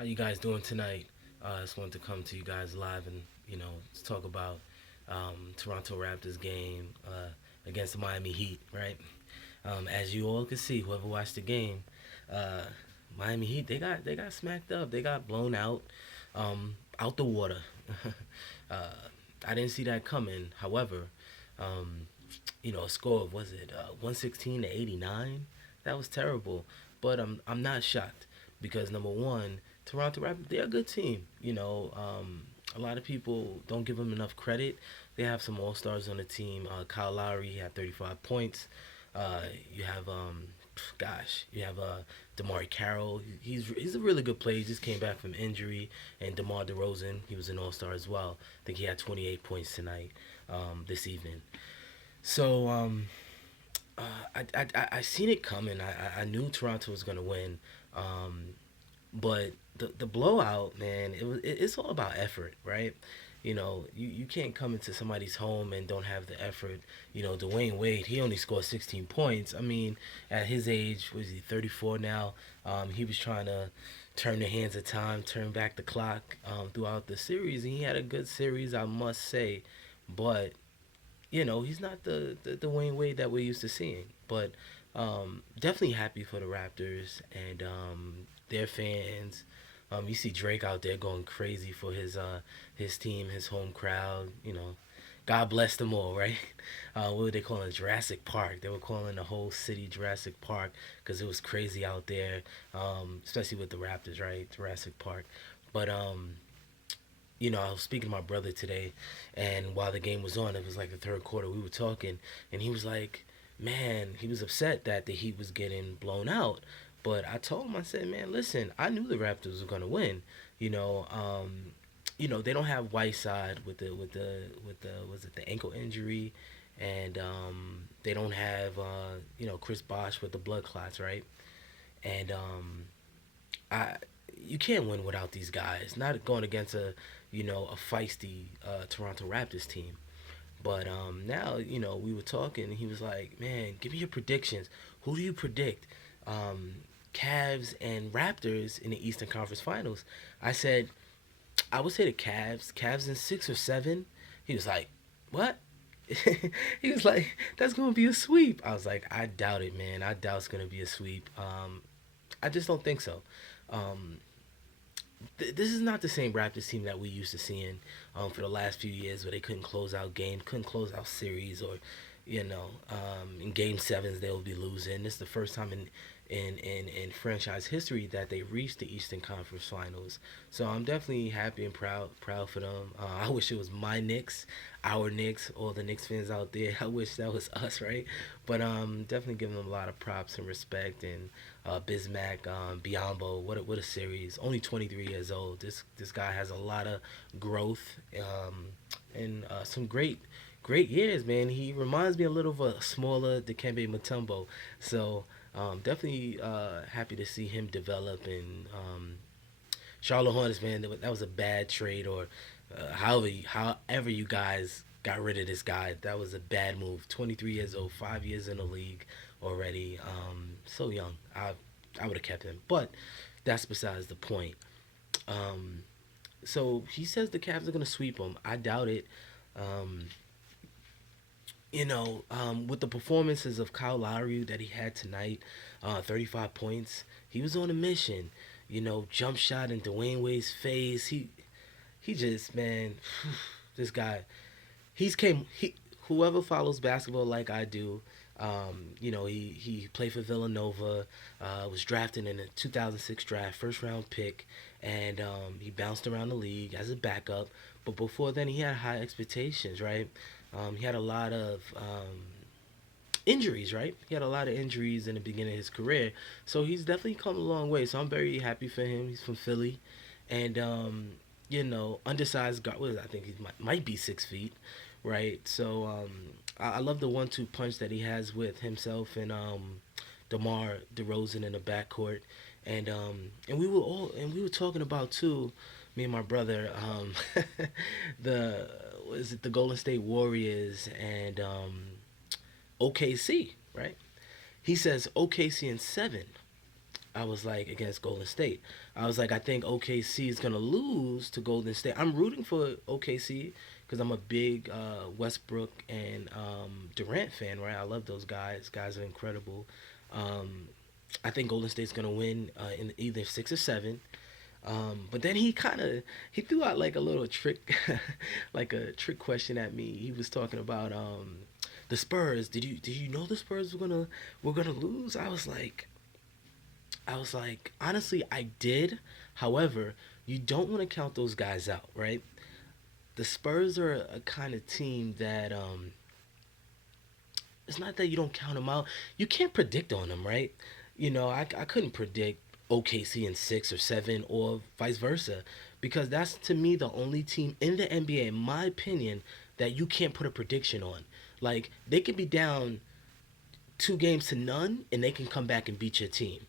How you guys doing tonight? I just wanted to come to you guys live and talk about Toronto Raptors game against the Miami Heat. Right? As you all can see, whoever watched the game, uh, Miami Heat they got smacked up. They got blown out the water. uh, I didn't see that coming. However, um, a score of was it 116 to 89? That was terrible. But I'm not shocked because number one, Toronto Raptors, they're a good team. A lot of people don't give them enough credit. They have some all stars on the team. Kyle Lowry had 35 points. Uh, you have you have Damari Carroll. He's a really good player. He just came back from injury, and DeMar DeRozan, he was an all star as well. I think he had 28 points tonight, this evening. So I seen it coming. I knew Toronto was gonna win, um, but the blowout, man, it's all about effort, right? You can't come into somebody's home and don't have the effort. Dwayne Wade, he only scored 16 points. I mean, at his age, was he 34 now? He was trying to turn the hands of time, turn back the clock throughout the series, and he had a good series, I must say. But he's not the Dwayne Wade that we're used to seeing. But definitely happy for the Raptors and their fans. You see Drake out there going crazy for his team, his home crowd. God bless them all, right? What were they calling it? Jurassic Park? They were calling the whole city Jurassic Park because it was crazy out there, especially with the Raptors, right? Jurassic Park. But I was speaking to my brother today, and while the game was on, it was like the third quarter. We were talking, and he was like, "Man, he was upset that the Heat was getting blown out." But I told him, I said, "Man, listen, I knew the Raptors were gonna win. You know, um, they don't have Whiteside with the was it the ankle injury, and they don't have Chris Bosh with the blood clots, right? And I you can't win without these guys. Not going against a feisty Toronto Raptors team. But now we were talking, and he was like, "Man, give me your predictions. Who do you predict? Um, Cavs and Raptors in the Eastern Conference Finals." I said, "I would say the Cavs. Cavs in 6 or 7." He was like, "What?" He was like, "That's gonna be a sweep." I was like, "I doubt it, man. I doubt it's gonna be a sweep. I just don't think so." Um, this is not the same Raptors team that we used to seeing for the last few years, where they couldn't close out games, couldn't close out series, or in game sevens they will be losing. This is the first time in franchise history that they reached the Eastern Conference Finals. So I'm definitely happy and proud for them. I wish it was my Knicks, our Knicks, all the Knicks fans out there. I wish that was us, right? But definitely giving them a lot of props and respect. And Bismack, Biombo, what a series! Only 23 years old. This guy has a lot of growth and some great years, man. He reminds me a little of a smaller Dikembe Mutombo. So definitely happy to see him develop. And Charlotte Hornets, man, that was a bad trade, or however you guys got rid of this guy. That was a bad move. 23 years old, 5 years in the league already. So young. I would have kept him, but that's besides the point. Um, so he says the Cavs are gonna sweep him. I doubt it. Um, with the performances of Kyle Lowry that he had tonight, 35 points. He was on a mission. Jump shot in Dwayne Wade's face. He just, man, this guy. He's came. He Whoever follows basketball like I do, he played for Villanova, was drafted in the 2006 draft, first round pick, and he bounced around the league as a backup. But before then, he had high expectations, right? He had a lot of injuries, right? He had a lot of injuries in the beginning of his career, so he's definitely come a long way. So I'm very happy for him. He's from Philly, and undersized guard. What is it? I think he might be 6 feet, right? So I love the one-two punch that he has with himself and DeMar DeRozan in the backcourt, and we were talking about too. Me and my brother, the was it the Golden State Warriors and OKC, right? He says OKC in 7. I was like against Golden State. I was like, I think OKC is gonna lose to Golden State. I'm rooting for OKC because I'm a big Westbrook and Durant fan, right? I love those guys. Guys are incredible. Um, I think Golden State's gonna win in either 6 or 7. But then he threw out like a little trick, like a trick question at me. He was talking about the Spurs. Did you know the Spurs were gonna lose? I was like, honestly, I did. However, you don't want to count those guys out, right? The Spurs are a kind of team that it's not that you don't count them out. You can't predict on them, right? I couldn't predict OKC in 6 or 7 or vice versa because that's to me the only team in the NBA, in my opinion, that you can't put a prediction on. Like they could be down 2 games to none and they can come back and beat your team.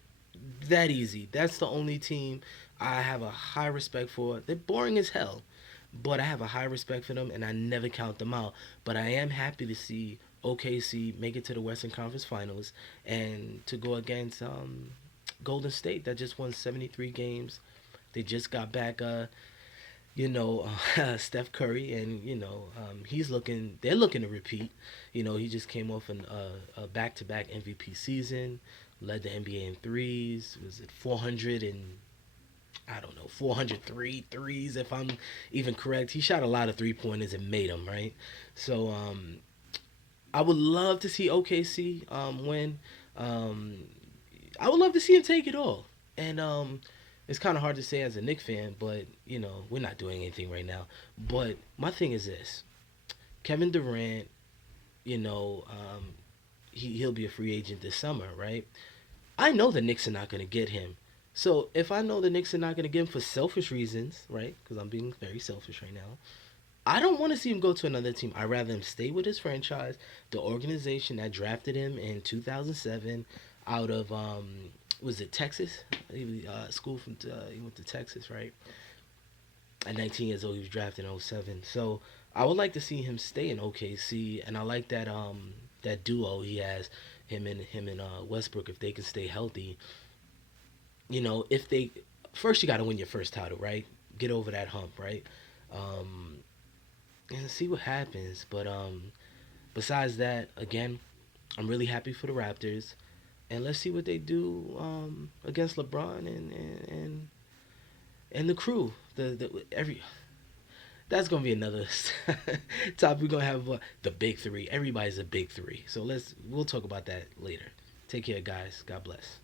That easy. That's the only team I have a high respect for. They're boring as hell, but I have a high respect for them and I never count them out. But I am happy to see OKC make it to the Western Conference Finals and to go against Golden State that just won 73 games. They just got back Steph Curry, and they're looking to repeat. He just came off a back-to-back MVP season, led the NBA in threes. Was it 400 and I don't know 403 threes if I'm even correct. He shot a lot of 3 pointers and made them right. So I would love to see OKC win. Um, I would love to see him take it all. And it's kind of hard to say as a Knicks fan, but we're not doing anything right now. But my thing is this: Kevin Durant, you know, um, he'll be a free agent this summer, right? I know the Knicks are not going to get him. So if I know the Knicks are not going to get him for selfish reasons, right? Because I'm being very selfish right now. I don't want to see him go to another team. I'd rather him stay with his franchise, the organization that drafted him in 2007 out of was it Texas? He was school from he went to Texas, right? At 19 years old, he was drafted in '07. So I would like to see him stay in OKC, and I like that duo he has, him and Westbrook. If they can stay healthy, if they first you got to win your first title, right? Get over that hump, right? Um, and see what happens. But besides that, again, I'm really happy for the Raptors, and let's see what they do against LeBron and the crew. The every That's gonna be another topic. We're gonna have the big three. Everybody's a big three. So we'll talk about that later. Take care, guys. God bless.